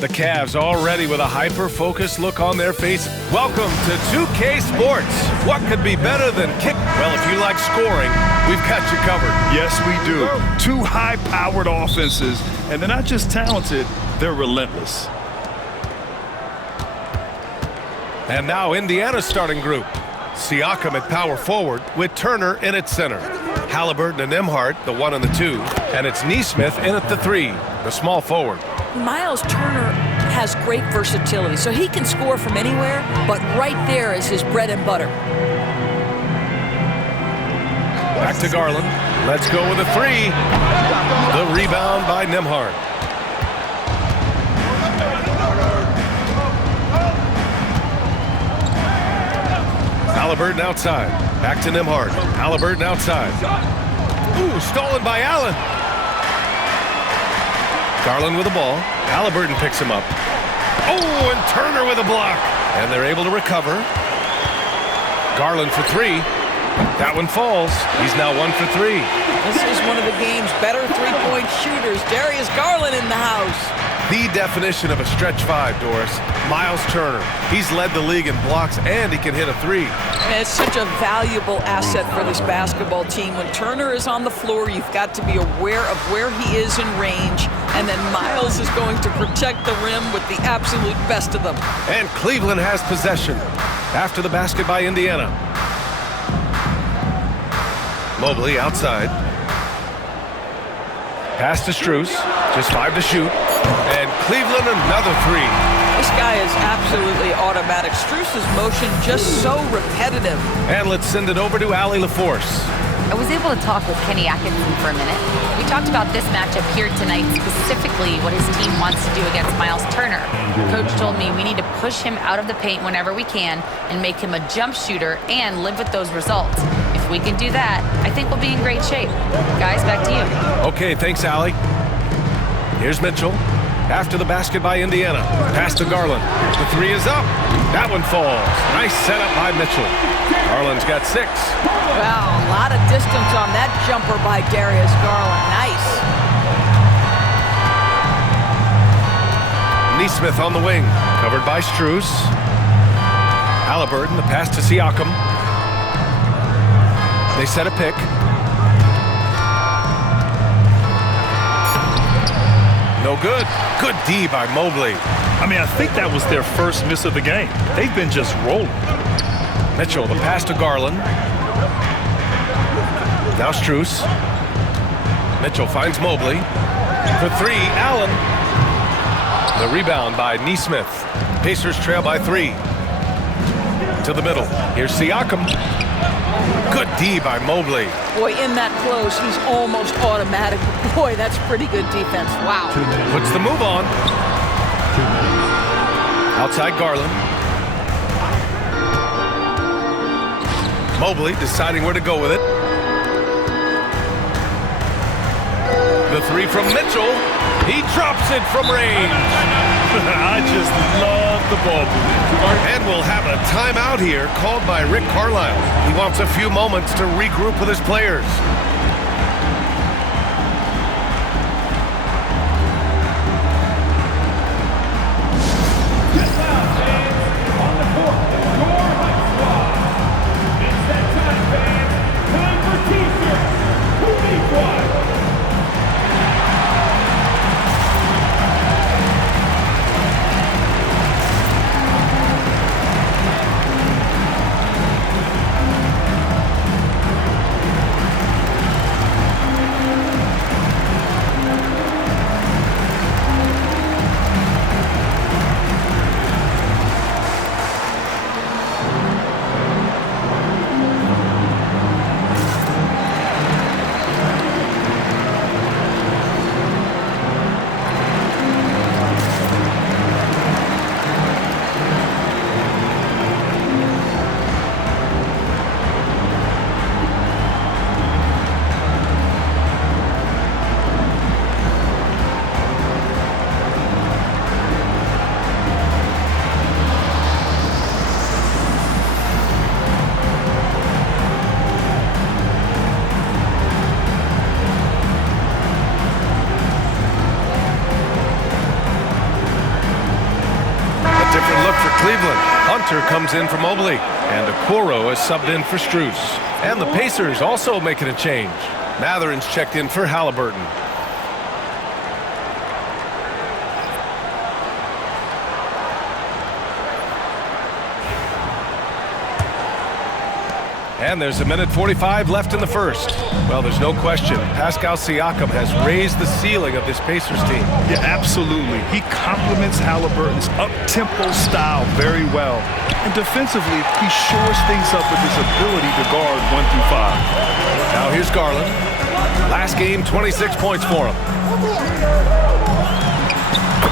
The Cavs already with a hyper-focused look on their face. Welcome to 2K Sports. What could be better than kick? Well, if you like scoring, we've got you covered. Yes, we do. Two high-powered offenses, and they're not just talented, they're relentless. And now Indiana's starting group. Siakam at power forward with Turner in at center. Halliburton and Nembhard, the 1 and the 2. And it's Nesmith in at the 3, the small forward. Miles Turner has great versatility, so he can score from anywhere, but right there is his bread and butter. Back to Garland. Let's go with a 3. The rebound by Nembhard. Halliburton outside. Back to Nembhard. Halliburton outside. Ooh, stolen by Allen. Garland with the ball. Halliburton picks him up. Oh, and Turner with a block. And they're able to recover. Garland for 3. That one falls. He's now 1 for 3. This is one of the game's better three-point shooters. Darius Garland in the house. The definition of a stretch 5, Doris. Miles Turner. He's led the league in blocks, and he can hit a 3. And it's such a valuable asset for this basketball team. When Turner is on the floor, you've got to be aware of where he is in range, and then Miles is going to protect the rim with the absolute best of them. And Cleveland has possession after the basket by Indiana. Mobley outside. Pass to Strus. Just 5 to shoot. And Cleveland another 3. This guy is absolutely automatic. Strus's motion just so repetitive. And let's send it over to Allie LaForce. I was able to talk with Kenny Atkinson for a minute. We talked about this matchup here tonight, specifically what his team wants to do against Miles Turner. Coach told me we need to push him out of the paint whenever we can and make him a jump shooter and live with those results. If we can do that, I think we'll be in great shape. Guys, back to you. Okay, thanks, Allie. Here's Mitchell. After the basket by Indiana. Pass to Garland. The 3 is up. That one falls. Nice setup by Mitchell. Garland's got 6. Wow, a lot of distance on that jumper by Darius Garland. Nice. Nesmith on the wing. Covered by Strus. Halliburton, the pass to Siakam. They set a pick. No good. Good D by Mobley. I mean, I think that was their first miss of the game. They've been just rolling. Mitchell, the pass to Garland. Now Strus. Mitchell finds Mobley. For 3, Allen. The rebound by Nesmith. Pacers trail by 3. To the middle. Here's Siakam. Good D by Mobley. Boy, in that close, he's almost automatic. Boy, that's pretty good defense. Wow. Puts the move on. Outside Garland. Mobley deciding where to go with it. The 3 from Mitchell. He drops it from range. I just love the ball movement. And we'll have a timeout here called by Rick Carlisle. He wants a few moments to regroup with his players. Second look for Cleveland. Hunter comes in for Mobley. And Okoro is subbed in for Strus. And the Pacers also making a change. Matherin's checked in for Halliburton. And there's 1:45 left in the first. Well, there's no question. Pascal Siakam has raised the ceiling of this Pacers team. Yeah, absolutely. He complements Halliburton's up-tempo style very well. And defensively, he shores things up with his ability to guard 1 through 5. Now here's Garland. Last game, 26 points for him.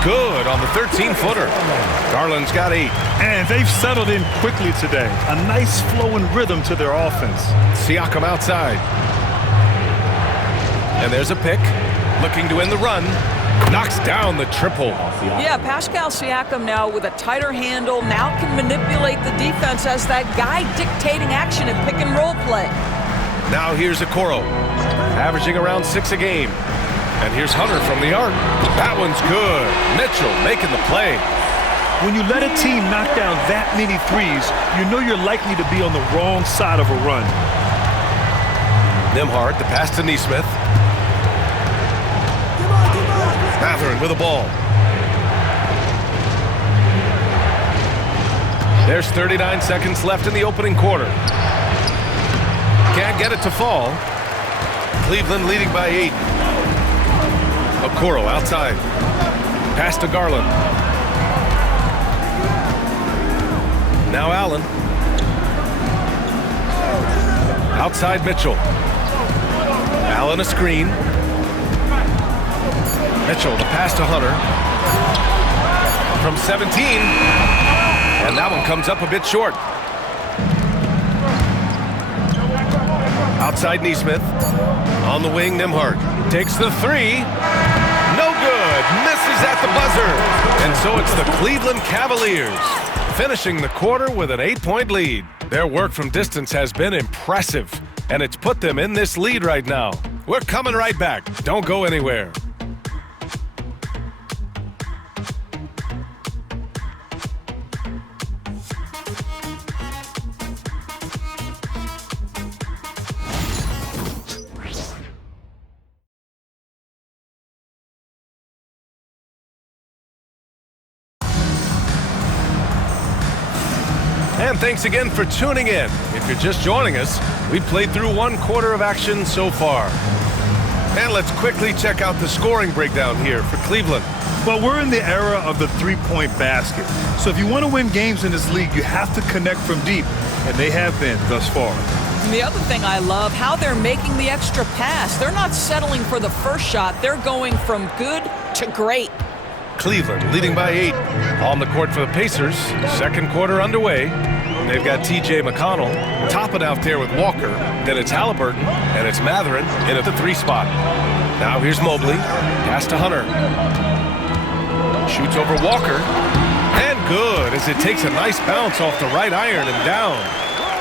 Good on the 13-footer. Garland's got 8. And they've settled in quickly today. A nice flowing rhythm to their offense. Siakam outside. And there's a pick. Looking to win the run. Knocks down the triple. Yeah, Pascal Siakam now with a tighter handle, now can manipulate the defense as that guy dictating action in pick and roll play. Now here's Okoro, averaging around 6 a game. And here's Hunter from the arc. That one's good. Mitchell making the play. When you let a team knock down that many threes, you know you're likely to be on the wrong side of a run. Nembhard, the pass to Nesmith. Matherin with the ball. There's 39 seconds left in the opening quarter. Can't get it to fall. Cleveland leading by 8. Okoro outside. Pass to Garland. Now Allen. Outside Mitchell. Allen a screen. Mitchell, the pass to Hunter. From 17. And that one comes up a bit short. Outside Nesmith. On the wing, Nembhard. Takes the 3. No good. Misses at the buzzer. And so it's the Cleveland Cavaliers finishing the quarter with an 8-point lead. Their work from distance has been impressive, and it's put them in this lead right now. We're coming right back. Don't go anywhere. And thanks again for tuning in. If you're just joining us, we played through 1 quarter of action so far. And let's quickly check out the scoring breakdown here for Cleveland. Well, we're in the era of the three-point basket. So if you want to win games in this league, you have to connect from deep, and they have been thus far. And the other thing I love, how they're making the extra pass. They're not settling for the first shot. They're going from good to great. Cleveland leading by 8. On the court for the Pacers. Second quarter underway. They've got T.J. McConnell topping out there with Walker. Then it's Halliburton, and it's Matherin in at the 3 spot. Now here's Mobley. Pass to Hunter. Shoots over Walker. And good, as it takes a nice bounce off the right iron and down.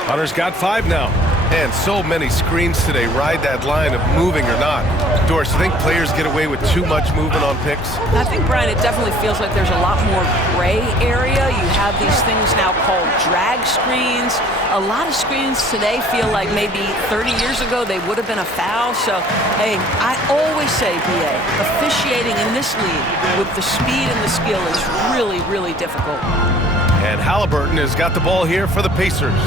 Hunter's got 5 now. And so many screens today ride that line of moving or not. Doris, you think players get away with too much movement on picks? I think, Brian, it definitely feels like there's a lot more gray area. You have these things now called drag screens. A lot of screens today feel like maybe 30 years ago they would have been a foul. So, hey, I always say, BA, officiating in this league with the speed and the skill is really, really difficult. And Halliburton has got the ball here for the Pacers.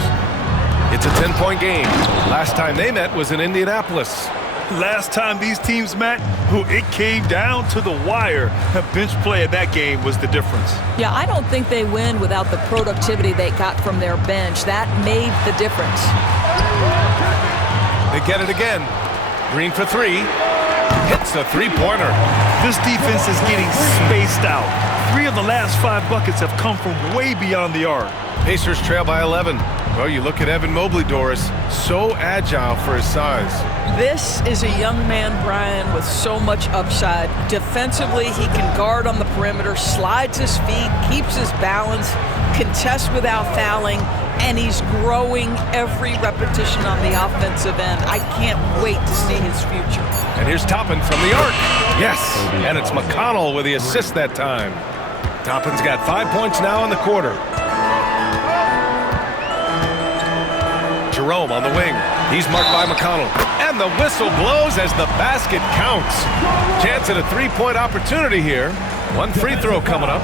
It's a 10-point game. Last time they met was in Indianapolis. Last time these teams met, it came down to the wire. The bench play in that game was the difference. Yeah, I don't think they win without the productivity they got from their bench. That made the difference. They get it again. Green for 3. Hits a 3-pointer. This defense is getting spaced out. 3 of the last 5 buckets have come from way beyond the arc. Pacers trail by 11. Well, you look at Evan Mobley, Doris, so agile for his size. This is a young man, Brian, with so much upside. Defensively, he can guard on the perimeter, slides his feet, keeps his balance, contests without fouling, and he's growing every repetition on the offensive end. I can't wait to see his future. And here's Toppin from the arc. Yes, and it's McConnell with the assist that time. Toppin's got 5 points now in the quarter. Jerome on the wing. He's marked by McConnell. And the whistle blows as the basket counts. Chance at a three-point opportunity here. One free throw coming up.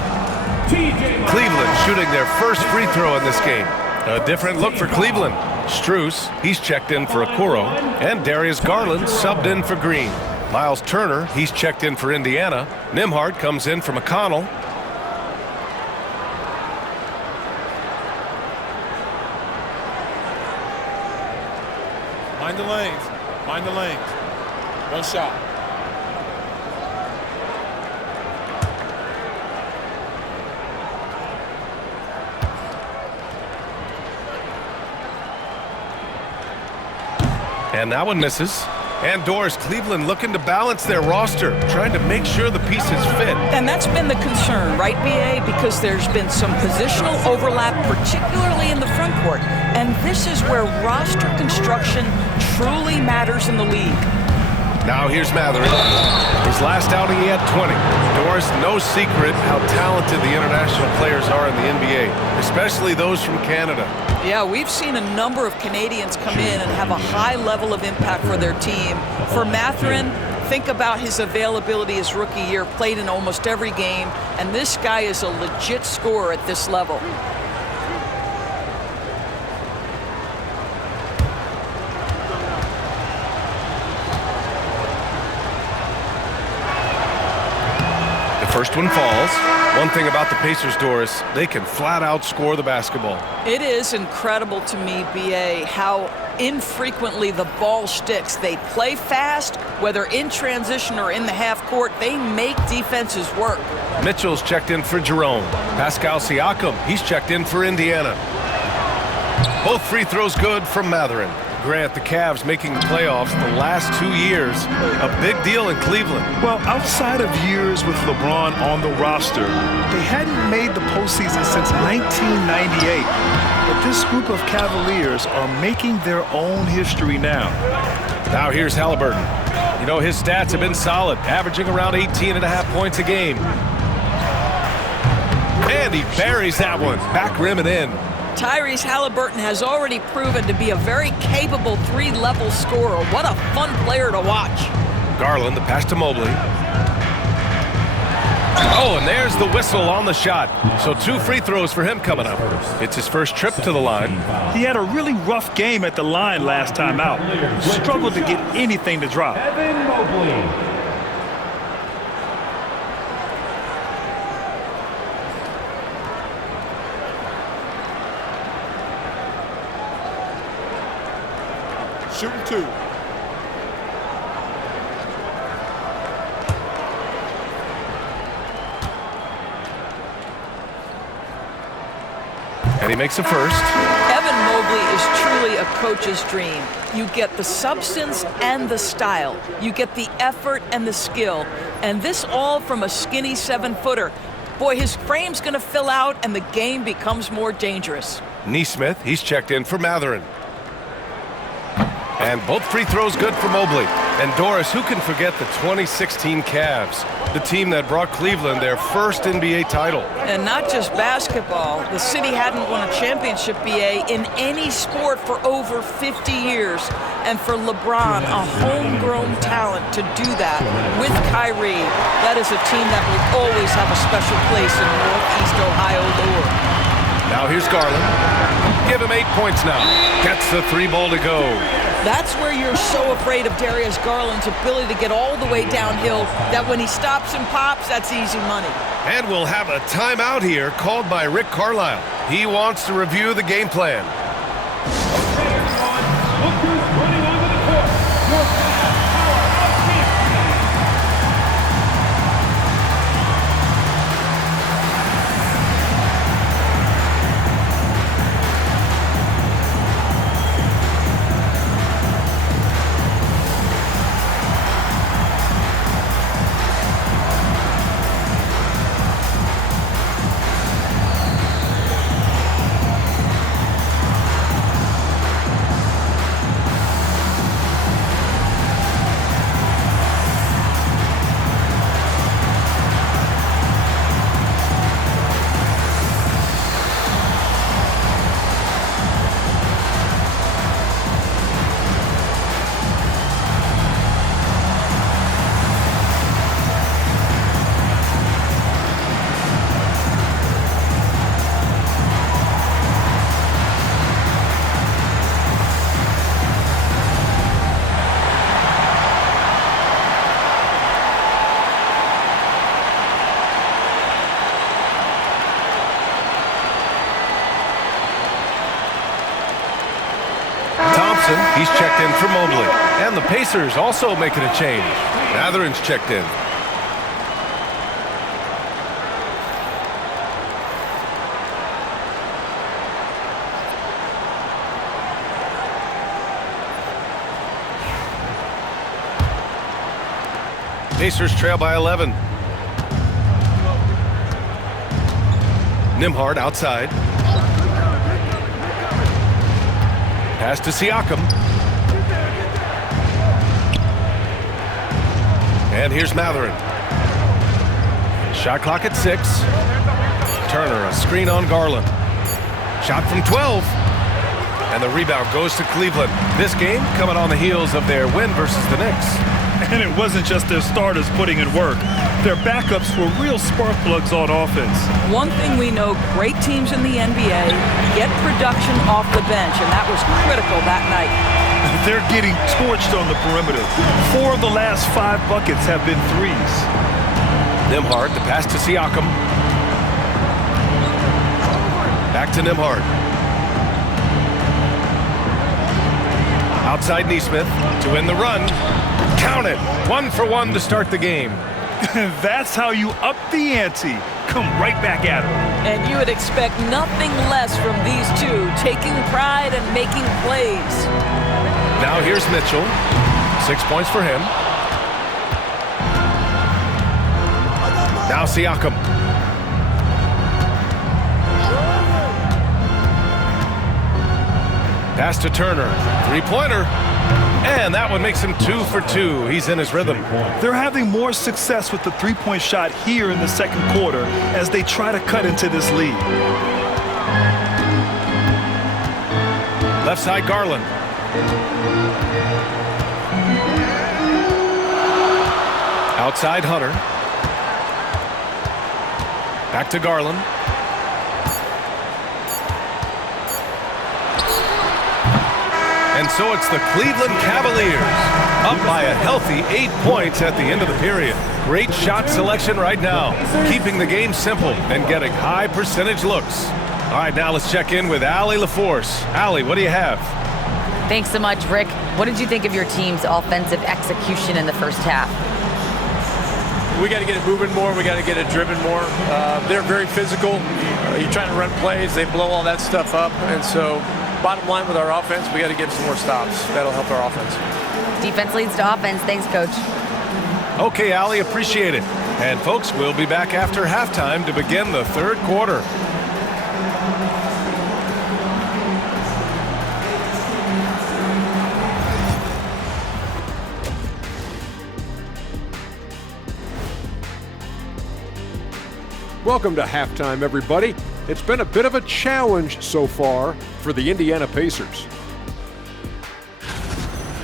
Cleveland shooting their first free throw in this game. A different look for Cleveland. Strus, he's checked in for Okoro. And Darius Garland subbed in for Green. Miles Turner, he's checked in for Indiana. Nimhart comes in for McConnell. Mind the lanes. Mind the lanes. One shot. And that one misses. And Doris, Cleveland looking to balance their roster, trying to make sure the pieces fit. And that's been the concern, right, BA? Because there's been some positional overlap, particularly in the front court. And this is where roster construction truly matters in the league. Now here's Matherin. His last outing, he had 20. Doris, no secret how talented the international players are in the NBA, especially those from Canada. Yeah, we've seen a number of Canadians come in and have a high level of impact for their team. For Matherin, think about his availability his rookie year, played in almost every game, and this guy is a legit scorer at this level. First one falls. One thing about the Pacers, Doris, they can flat out score the basketball. It is incredible to me, BA, how infrequently the ball sticks. They play fast, whether in transition or in the half court, they make defenses work. Mitchell's checked in for Jerome. Pascal Siakam, he's checked in for Indiana. Both free throws good from Matherin. Grant, the Cavs making the playoffs the last 2 years. A big deal in Cleveland. Well, outside of years with LeBron on the roster, they hadn't made the postseason since 1998. But this group of Cavaliers are making their own history now. Now here's Halliburton. You know, his stats have been solid, averaging around 18.5 points a game. And he buries that one. Back rim and in. Tyrese Halliburton has already proven to be a very capable three-level scorer. What a fun player to watch. Garland, the pass to Mobley. Oh, and there's the whistle on the shot. So 2 free throws for him coming up. It's his first trip to the line. He had a really rough game at the line last time out. Struggled to get anything to drop. Shooting 2. And he makes a first. Evan Mobley is truly a coach's dream. You get the substance and the style. You get the effort and the skill. And this all from a skinny 7-footer. Boy, his frame's going to fill out and the game becomes more dangerous. Neesmith, he's checked in for Matherin. And both free throws good for Mobley. And Doris, who can forget the 2016 Cavs, the team that brought Cleveland their first NBA title. And not just basketball. The city hadn't won a championship, BA, in any sport for over 50 years. And for LeBron, a homegrown talent, to do that with Kyrie, that is a team that will always have a special place in Northeast Ohio lore. Now here's Garland. Give him 8 points now. Gets the 3-ball to go. That's where you're so afraid of Darius Garland's ability to get all the way downhill, that when he stops and pops, that's easy money. And we'll have a timeout here called by Rick Carlisle. He wants to review the game plan. Johnson, he's checked in for Mobley. And the Pacers also making a change. Mathurin's checked in. Pacers trail by 11. Nembhard outside. Pass to Siakam. And here's Mathurin. Shot clock at 6. Turner, a screen on Garland. Shot from 12. And the rebound goes to Cleveland. This game coming on the heels of their win versus the Knicks. And it wasn't just their starters putting in work. Their backups were real spark plugs on offense. One thing we know, great teams in the NBA get production off the bench, and that was critical that night. They're getting torched on the perimeter. 4 of the last 5 buckets have been threes. Nembhard, the pass to Siakam. Back to Nembhard. Outside Nesmith to win the run. Count it. 1 for 1 to start the game. That's how you up the ante. Come right back at them. And you would expect nothing less from these two, taking pride and making plays. Now here's Mitchell. 6 points for him. Now Siakam. Pass to Turner. 3-pointer. And that one makes him 2 for 2. He's in his rhythm. They're having more success with the three-point shot here in the second quarter as they try to cut into this lead. Left side Garland. Outside Hunter. Back to Garland. And so it's the Cleveland Cavaliers up by a healthy 8 points at the end of the period. Great shot selection right now, keeping the game simple and getting high percentage looks. All right, now let's check in with Allie LaForce. Allie, what do you have? Thanks so much, Rick. What did you think of your team's offensive execution in the first half? We got to get it moving more. We got to get it driven more. They're very physical. You're trying to run plays. They blow all that stuff up. And so bottom line with our offense, we got to get some more stops. That'll help our offense. Defense leads to offense. Thanks, Coach. Okay, Allie, appreciate it. And folks, we'll be back after halftime to begin the third quarter. Welcome to halftime, everybody. It's been a bit of a challenge so far for the Indiana Pacers.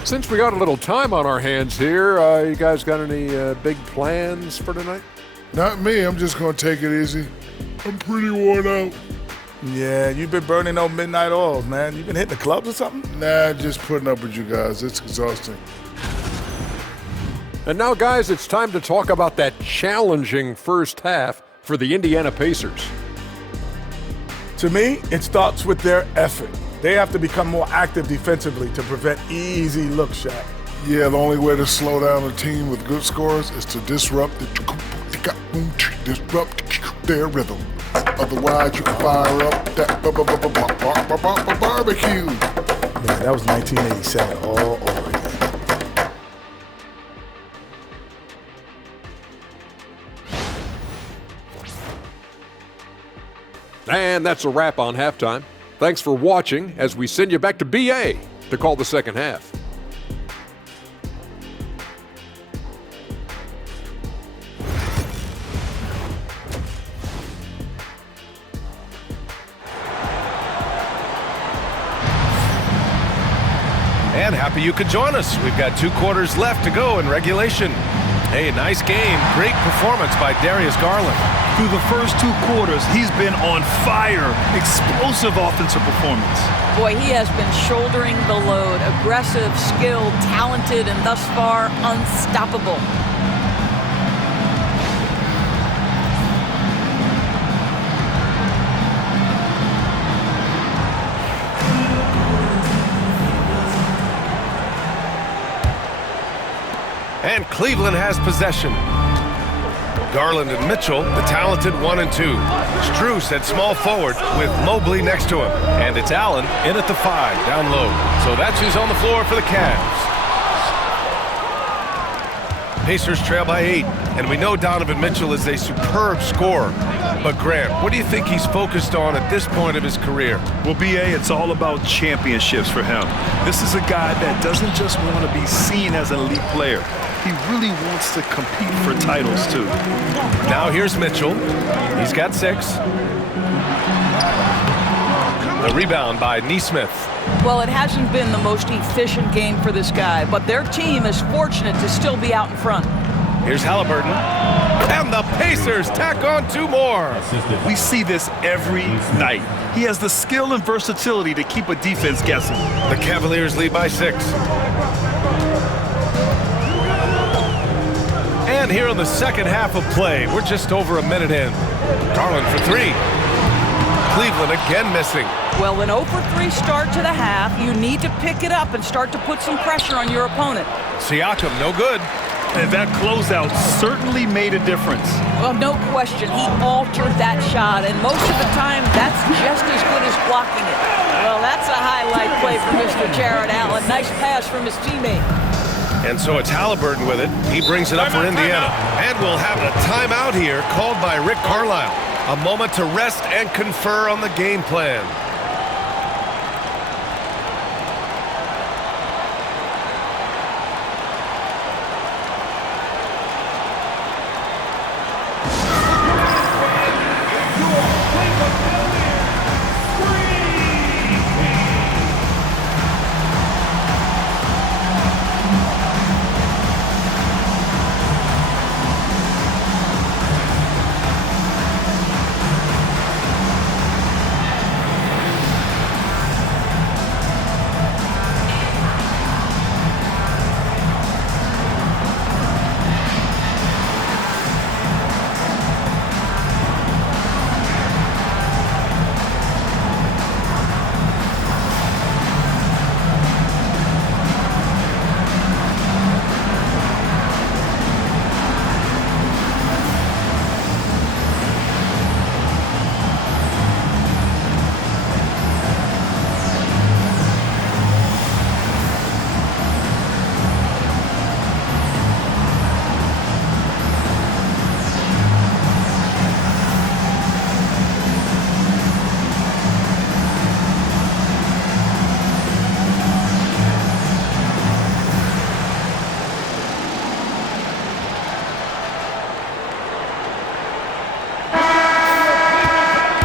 Since we got a little time on our hands here, you guys got any big plans for tonight? Not me. I'm just going to take it easy. I'm pretty worn out. Yeah, you've been burning those midnight oils, man. You been hitting the clubs or something? Nah, just putting up with you guys. It's exhausting. And now, guys, it's time to talk about that challenging first half for the Indiana Pacers. To me, it starts with their effort. They have to become more active defensively to prevent easy look shots. Yeah, the only way to slow down a team with good scores is to disrupt their rhythm. Otherwise, you can fire up that barbecue. Man, that was 1987 all over again. And that's a wrap on halftime. Thanks for watching as we send you back to BA to call the second half. And happy you could join us. We've got 2 quarters left to go in regulation. Hey, nice game. Great performance by Darius Garland. Through the first 2 quarters, he's been on fire. Explosive offensive performance. Boy, he has been shouldering the load. Aggressive, skilled, talented, and thus far unstoppable. And Cleveland has possession. Garland and Mitchell, the talented 1 and 2. Strus at small forward with Mobley next to him. And it's Allen in at the 5, down low. So that's who's on the floor for the Cavs. Pacers trail by 8, and we know Donovan Mitchell is a superb scorer. But Grant, what do you think he's focused on at this point of his career? Well, B.A., it's all about championships for him. This is a guy that doesn't just want to be seen as an elite player. He really wants to compete for titles, too. Now here's Mitchell. He's got 6. The rebound by Nesmith. Well, it hasn't been the most efficient game for this guy, but their team is fortunate to still be out in front. Here's Halliburton. And the Pacers tack on 2 more. We see this every night. He has the skill and versatility to keep a defense guessing. The Cavaliers lead by 6. And here in the second half of play, we're just over a minute in. Garland for 3. Cleveland again missing. Well, an 0 for 3 start to the half. You need to pick it up and start to put some pressure on your opponent. Siakam, no good. And that closeout certainly made a difference. Well, no question. He altered that shot, and most of the time, that's just as good as blocking it. Well, that's a highlight play for Mr. Jared Allen. Nice pass from his teammate. And so it's Halliburton with it. He brings it up for Indiana. And we'll have a timeout here called by Rick Carlisle. A moment to rest and confer on the game plan.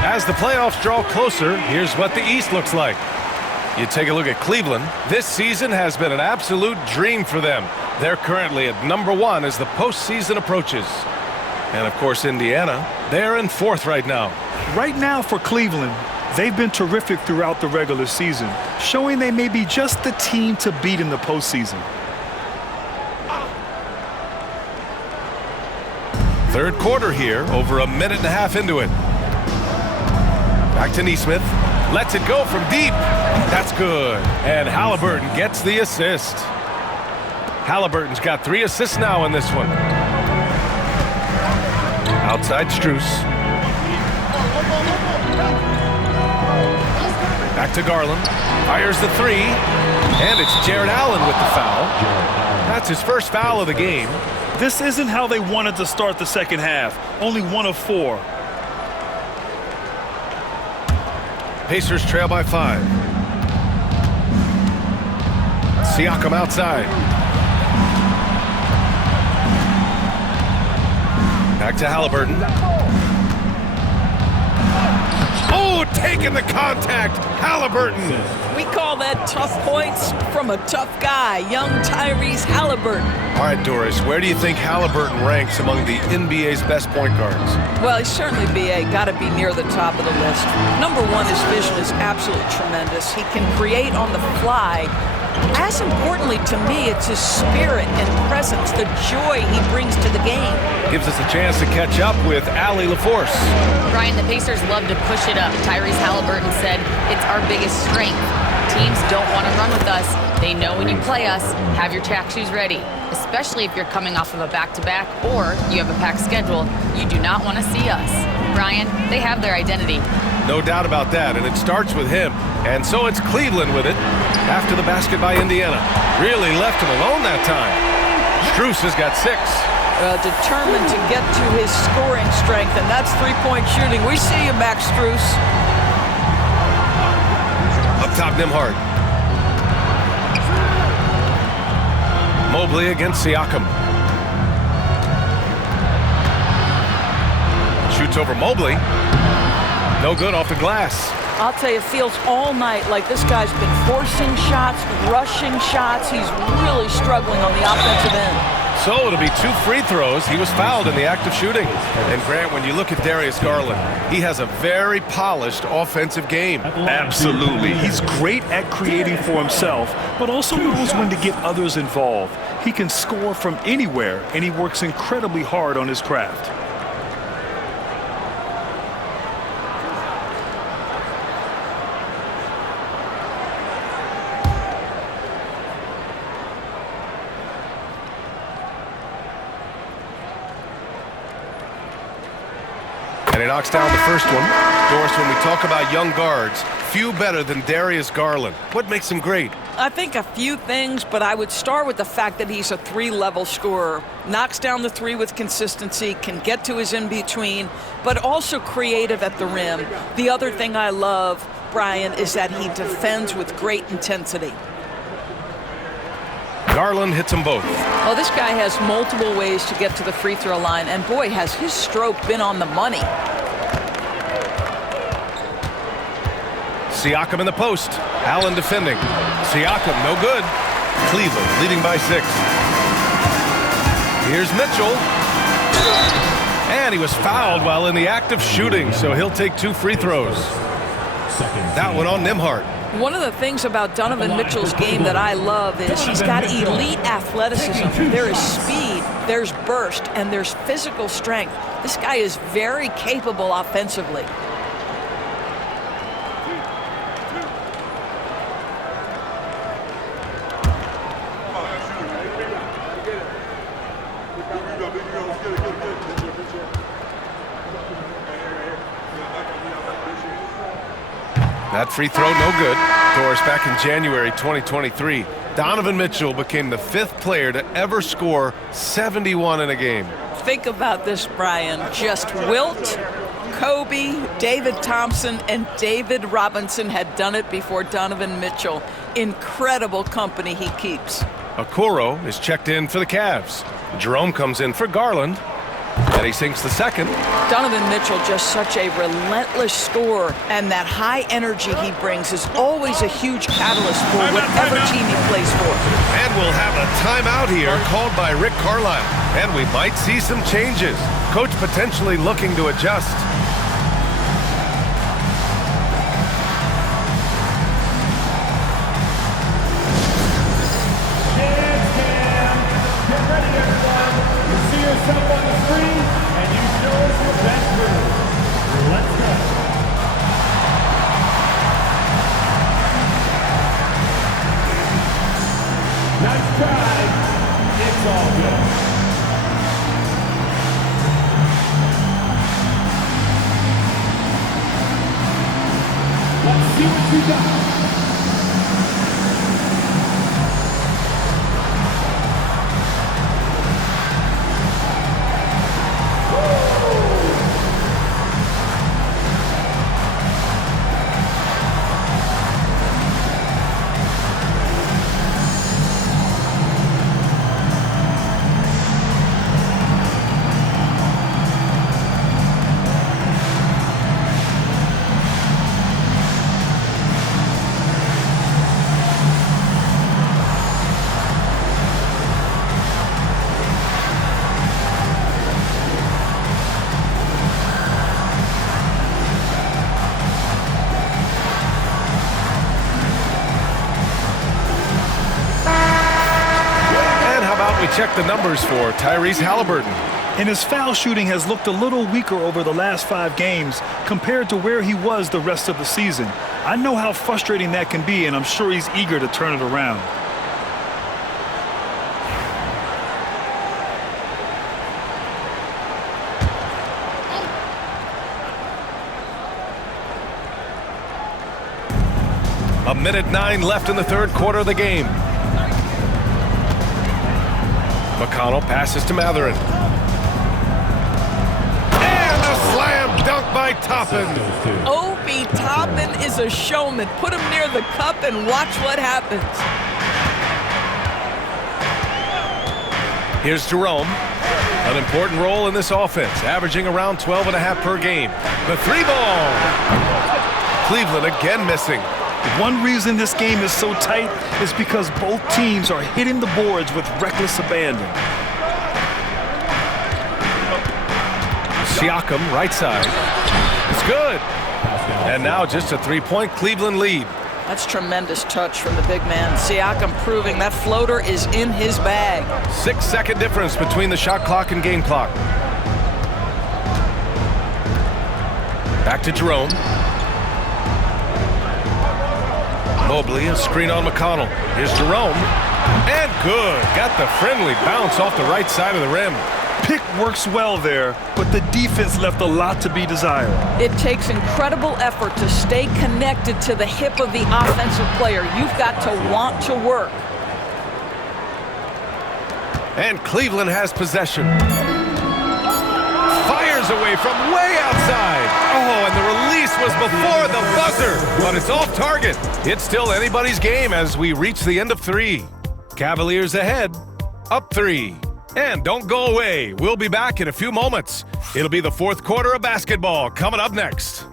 As the playoffs draw closer, here's what the East looks like. You take a look at Cleveland. This season has been an absolute dream for them. They're currently at number 1 as the postseason approaches. And of course, Indiana, they're in 4th right now. Right now for Cleveland, they've been terrific throughout the regular season, showing they may be just the team to beat in the postseason. Third quarter here, over a minute and a half into it. Back to Nesmith. Lets it go from deep. That's good. And Halliburton gets the assist. Halliburton's got 3 assists now in this one. Outside Strus. Back to Garland. Fires the 3. And it's Jared Allen with the foul. That's his first foul of the game. This isn't how they wanted to start the second half. Only 1 of 4. Pacers trail by 5. Siakam outside. Back to Halliburton. Oh, taking the contact. Halliburton. We call that tough points from a tough guy, young Tyrese Halliburton. All right, Doris, where do you think Halliburton ranks among the NBA's best point guards? Well, he's certainly, B.A., got to be near the top of the list. Number 1, his vision is absolutely tremendous. He can create on the fly. As importantly to me, it's his spirit and presence, the joy he brings to the game. Gives us a chance to catch up with Allie LaForce. Ryan, the Pacers love to push it up. Tyrese Halliburton said it's our biggest strength. Teams don't want to run with us. They know when you play us, have your track shoes ready, especially if you're coming off of a back-to-back or you have a packed schedule. You do not want to see us. Brian, they have their identity. No doubt about that, and it starts with him. And so it's Cleveland with it after the basket by Indiana. Really left him alone that time. Strus has got 6. Determined to get to his scoring strength, and that's three-point shooting. We see you, Max Strus. Up top, Nembhard. Mobley against Siakam. Shoots over Mobley. No good off the glass. I'll tell you, it feels all night like this guy's been forcing shots, rushing shots. He's really struggling on the offensive end. So it'll be 2 free throws. He was fouled in the act of shooting. And Grant, when you look at Darius Garland, he has a very polished offensive game. Absolutely. He's great at creating for himself, but also knows when to get others involved. He can score from anywhere, and he works incredibly hard on his craft. And he knocks down the first one. Doris, when we talk about young guards, few better than Darius Garland. What makes him great? I think a few things, but I would start with the fact that he's a 3-level scorer. Knocks down the 3 with consistency, can get to his in-between, but also creative at the rim. The other thing I love, Brian, is that he defends with great intensity. Garland hits them both. Well, this guy has multiple ways to get to the free throw line, and boy, has his stroke been on the money. Siakam in the post. Allen defending. Siakam, no good. Cleveland leading by 6. Here's Mitchell. And he was fouled while in the act of shooting, so he'll take 2 free throws. That one on Nembhard. One of the things about Donovan Mitchell's game that I love is he's got elite athleticism. There is speed, there's burst, and there's physical strength. This guy is very capable offensively. That free throw, no good. Doris, back in January 2023, Donovan Mitchell became the 5th player to ever score 71 in a game. Think about this, Brian. Just Wilt, Kobe, David Thompson, and David Robinson had done it before Donovan Mitchell. Incredible company he keeps. Okoro is checked in for the Cavs. Jerome comes in for Garland, and he sinks the second. Donovan Mitchell, just such a relentless scorer, and that high energy he brings is always a huge catalyst for whatever team he plays for. And we'll have a timeout here called by Rick Carlisle, and we might see some changes. Coach potentially looking to adjust. Check the numbers for Tyrese Halliburton. And his foul shooting has looked a little weaker over the last 5 games compared to where he was the rest of the season. I know how frustrating that can be, and I'm sure he's eager to turn it around. A minute 9 left in the third quarter of the game. McConnell passes to Matherin. And a slam dunk by Toppin. Obi Toppin is a showman. Put him near the cup and watch what happens. Here's Jerome. An important role in this offense, averaging around 12.5 per game. The 3-ball. Cleveland again missing. One reason this game is so tight is because both teams are hitting the boards with reckless abandon. Siakam, right side. It's good. And now just a 3-point Cleveland lead. That's tremendous touch from the big man. Siakam proving that floater is in his bag. 6-second difference between the shot clock and game clock. Back to Jerome. Mobley, a screen on McConnell. Here's Jerome. And good. Got the friendly bounce off the right side of the rim. Pick works well there, but the defense left a lot to be desired. It takes incredible effort to stay connected to the hip of the offensive player. You've got to want to work. And Cleveland has possession. Fires away from way outside. Oh, and the release was before the buzzer, but it's off target. It's still anybody's game as we reach the end of 3. Cavaliers ahead, up 3. And don't go away. We'll be back in a few moments. It'll be the fourth quarter of basketball coming up next.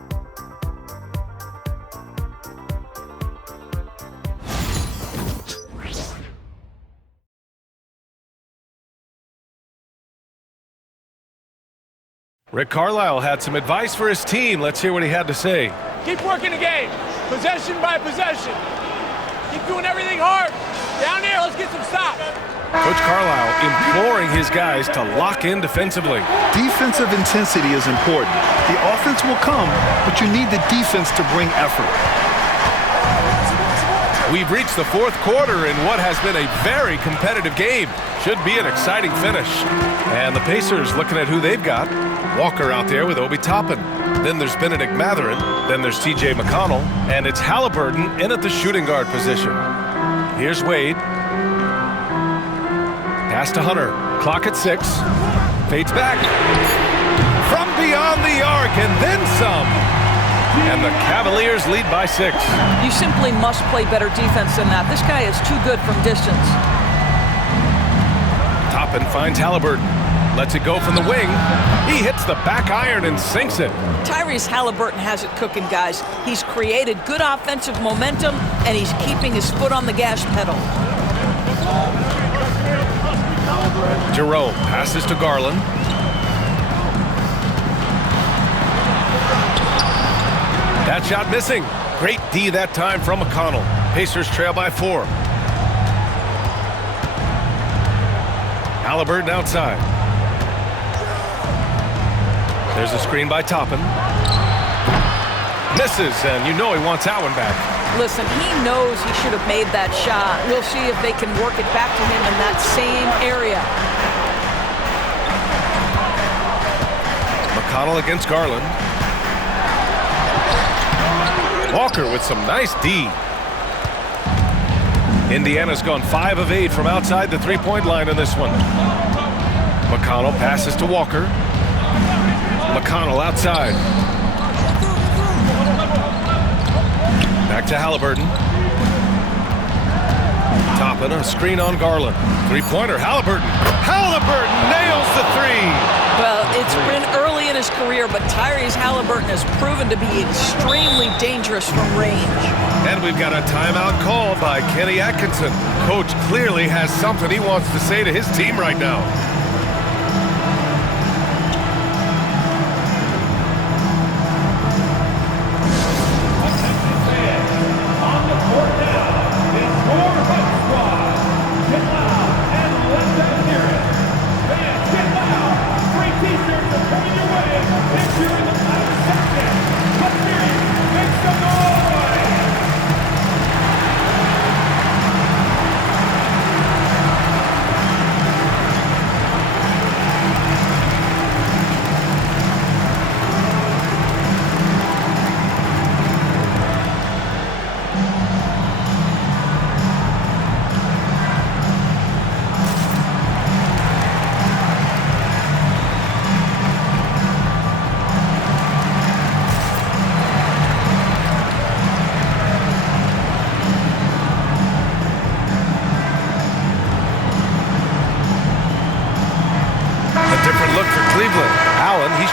Rick Carlisle had some advice for his team. Let's hear what he had to say. Keep working the game, possession by possession. Keep doing everything hard. Down here, let's get some stops. Coach Carlisle imploring his guys to lock in defensively. Defensive intensity is important. The offense will come, but you need the defense to bring effort. We've reached the fourth quarter in what has been a very competitive game. Should be an exciting finish. And the Pacers looking at who they've got. Walker out there with Obi Toppin. Then there's Benedict Matherin. Then there's T.J. McConnell. And it's Halliburton in at the shooting guard position. Here's Wade. Pass to Hunter. Clock at 6. Fades back. From beyond the arc and then some. And the Cavaliers lead by 6. You simply must play better defense than that. This guy is too good from distance. Toppin finds Halliburton. Lets it go from the wing. He hits the back iron and sinks it. Tyrese Halliburton has it cooking, guys. He's created good offensive momentum, and he's keeping his foot on the gas pedal. Jerome passes to Garland. That shot missing. Great D that time from McConnell. Pacers trail by 4. Halliburton outside. There's a screen by Toppin. Misses, and you know he wants that one back. Listen, he knows he should have made that shot. We'll see if they can work it back to him in that same area. McConnell against Garland. Walker with some nice D. Indiana's gone 5 of 8 from outside the three-point line in this one. McConnell passes to Walker. McConnell outside. Back to Halliburton. Toppin, a screen on Garland. Three-pointer, Halliburton. Halliburton nails the 3. Well, it's been early in his career, but Tyrese Halliburton has proven to be extremely dangerous from range. And we've got a timeout called by Kenny Atkinson. Coach clearly has something he wants to say to his team right now.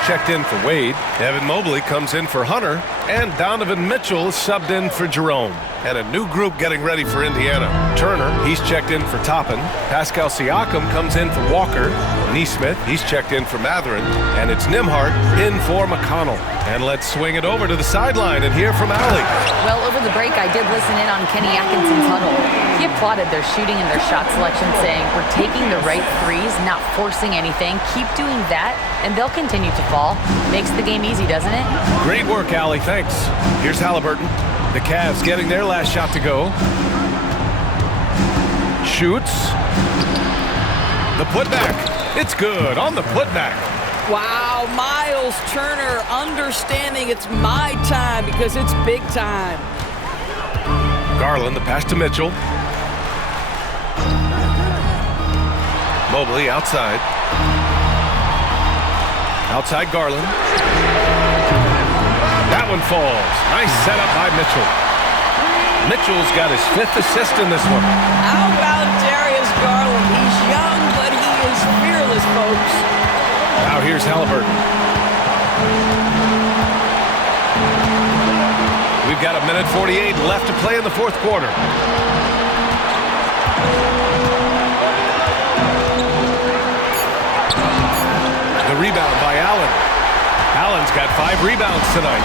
checked in for Wade. Evan Mobley comes in for Hunter. And Donovan Mitchell is subbed in for Jerome. And a new group getting ready for Indiana. Turner, he's checked in for Toppin. Pascal Siakam comes in for Walker. Neesmith, he's checked in for Matherin. And it's Nimhart in for McConnell. And let's swing it over to the sideline and hear from Allie. Well, over the break, I did listen in on Kenny Atkinson's huddle. He applauded their shooting and their shot selection, saying, "We're taking the right threes, not forcing anything. Keep doing that, and they'll continue to fall." Makes the game easy, doesn't it? Great work, Allie. Thanks. Here's Halliburton. The Cavs getting their last shot to go. Shoots. The putback. It's good on the putback. Wow, Miles Turner understanding it's my time because it's big time. Garland, the pass to Mitchell. Mobley outside. Outside Garland. That one falls. Nice setup by Mitchell. Mitchell's got his 5th assist in this one. How about Darius Garland? He's young, but he is fearless, folks. Now here's Halliburton. We've got 1:48 left to play in the 4th quarter. The rebound by Allen. Allen's got 5 rebounds tonight.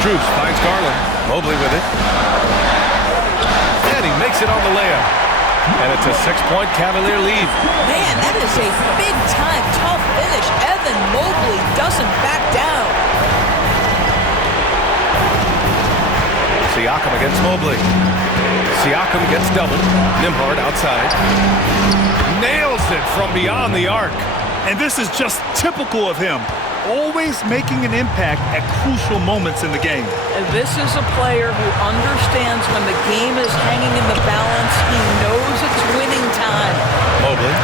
Strus finds Garland. Mobley with it. And he makes it on the layup. And it's a 6-point Cavalier lead. Man, that is a big-time, tough finish. Evan Mobley doesn't back down. Siakam against Mobley. Siakam gets doubled. Nimhart outside. Nails it from beyond the arc. And this is just typical of him. Always making an impact at crucial moments in the game. And this is a player who understands when the game is hanging in the balance. He knows it's winning time. Mobley.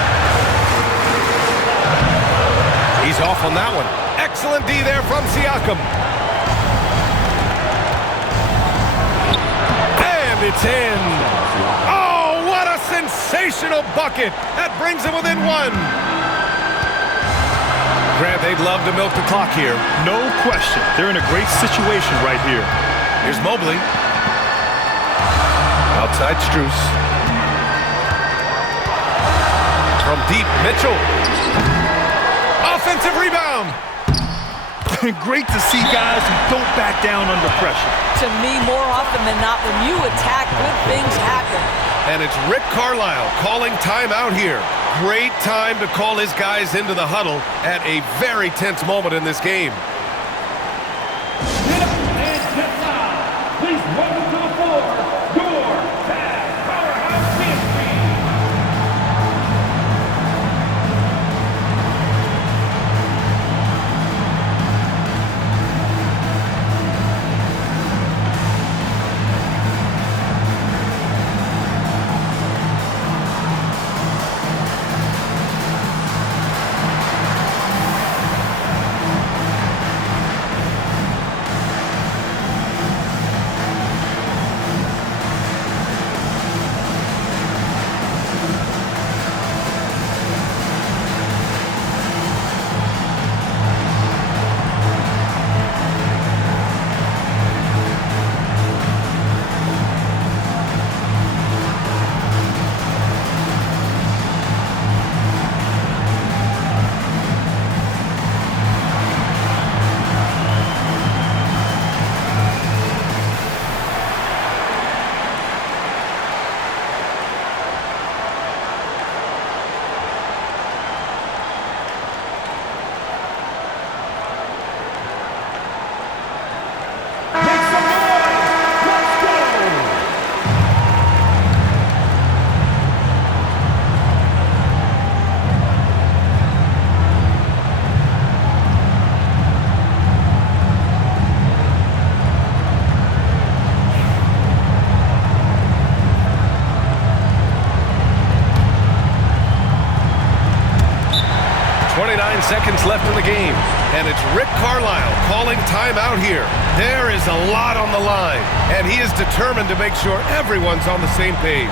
He's off on that one. Excellent D there from Siakam. And it's in. Oh, what a sensational bucket. That brings him within 1. Grant, they'd love to milk the clock here. No question. They're in a great situation right here. Here's Mobley. Outside Strus. From deep, Mitchell. Offensive rebound. Great to see guys who don't back down under pressure. To me, more often than not, when you attack, good things happen. And it's Rick Carlisle calling timeout here. Great time to call his guys into the huddle at a very tense moment in this game. Get up and get down. Please welcome to the floor, your Cavs powerhouse team. Seconds left in the game, and it's Rick Carlisle calling timeout here. There is a lot on the line, and he is determined to make sure everyone's on the same page.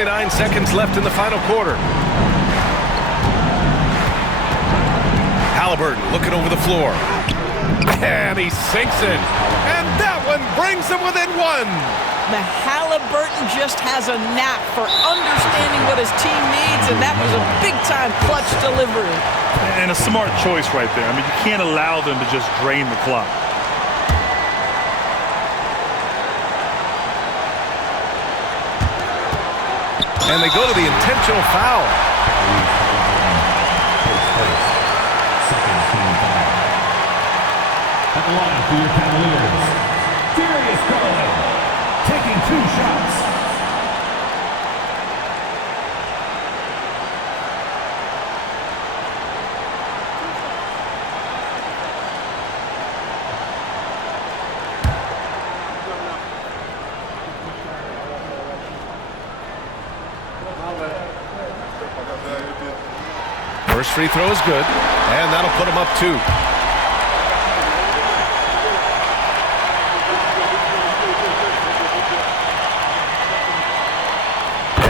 29 seconds left in the final quarter. Halliburton looking over the floor. And he sinks it. And that one brings them within one. The Halliburton just has a knack for understanding what his team needs, and that was a big-time clutch delivery. And a smart choice right there. I mean, you can't allow them to just drain the clock. And they go to the intentional foul. At the line for your Cavaliers, Darius Garland, taking 2 shots. First free throw is good, and that'll put him up 2.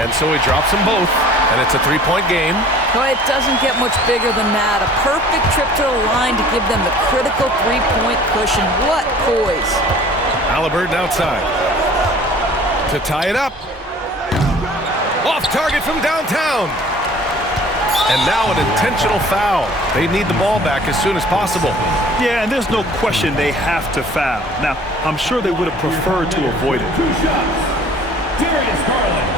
And so he drops them both, and it's a 3-point game. Well, it doesn't get much bigger than that. A perfect trip to the line to give them the critical 3-point cushion. What poise. Halliburton outside to tie it up. Off target from downtown. And now an intentional foul. They need the ball back as soon as possible. Yeah, and there's no question they have to foul. Now, I'm sure they would have preferred to avoid it. 2 shots. Darius Garland.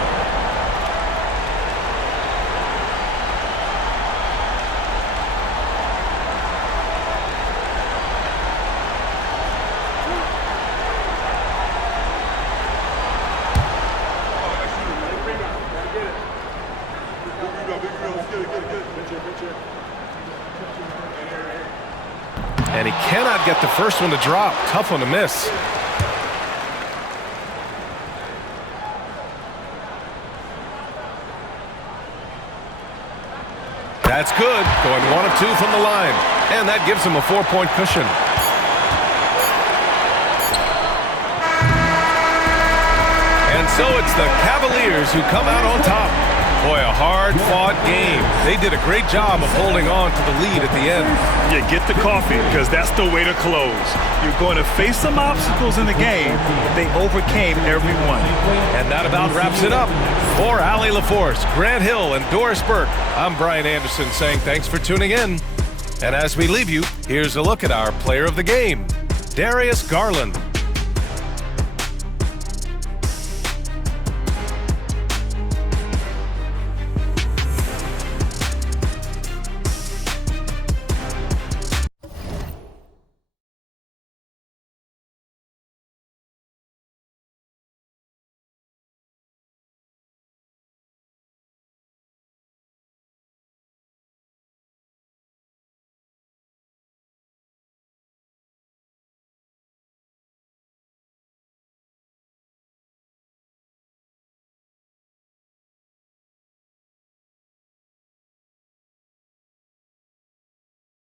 And he cannot get the first one to drop. Tough one to miss. That's good. Going 1 of 2 from the line. And that gives him a 4-point cushion. And so it's the Cavaliers who come out on top. Boy, a hard-fought game. They did a great job of holding on to the lead at the end. Yeah, get the coffee, because that's the way to close. You're going to face some obstacles in the game. They overcame every one. And that about wraps it up. For Allie LaForce, Grant Hill, and Doris Burke, I'm Brian Anderson saying thanks for tuning in. And as we leave you, here's a look at our player of the game, Darius Garland.